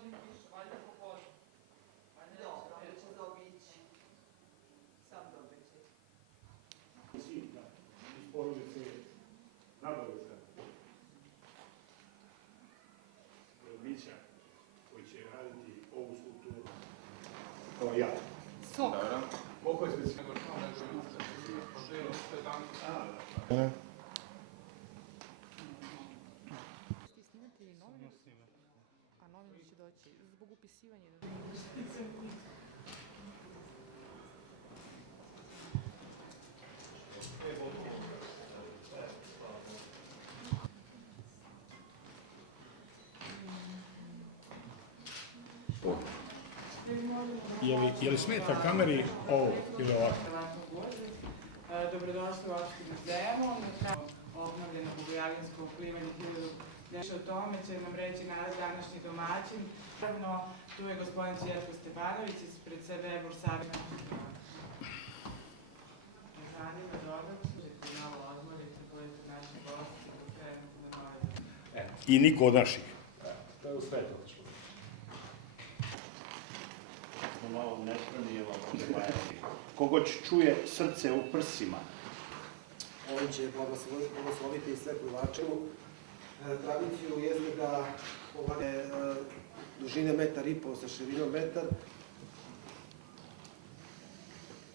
godini više, valjda popodne. Dobro, onda će dobići. Sam dobiće. Sin, da, iz porodice Nadovica. Mića, koji će raditi ovu skulpturu. Kao ja. Sok. Koliko je specijalno? Ti snimati i novine? A novine će doći zbog upisivanja. Je li smeta kameri ovo ili ovako? Dobrodošli u opštinu Zemun, obnovljeno Bogojavljansko plivanje 1000. Nešto o tome će nam reći naš današnji domaćin. Naravno, tu je gospodin Cvjetko Stefanović, ispred sebe je Bursavina. Zanima dodatno, ćete malo odmoriti, budete naši gosti, dok krenete na nove. I niko od naših. To je u svetu otišlo. Malo nespremni, kogoć čuje srce u prsima. Ovim će blagosloviti sve plivačevu. Tradiciju jeste da dužine 1,5 m sa širinom 1 m,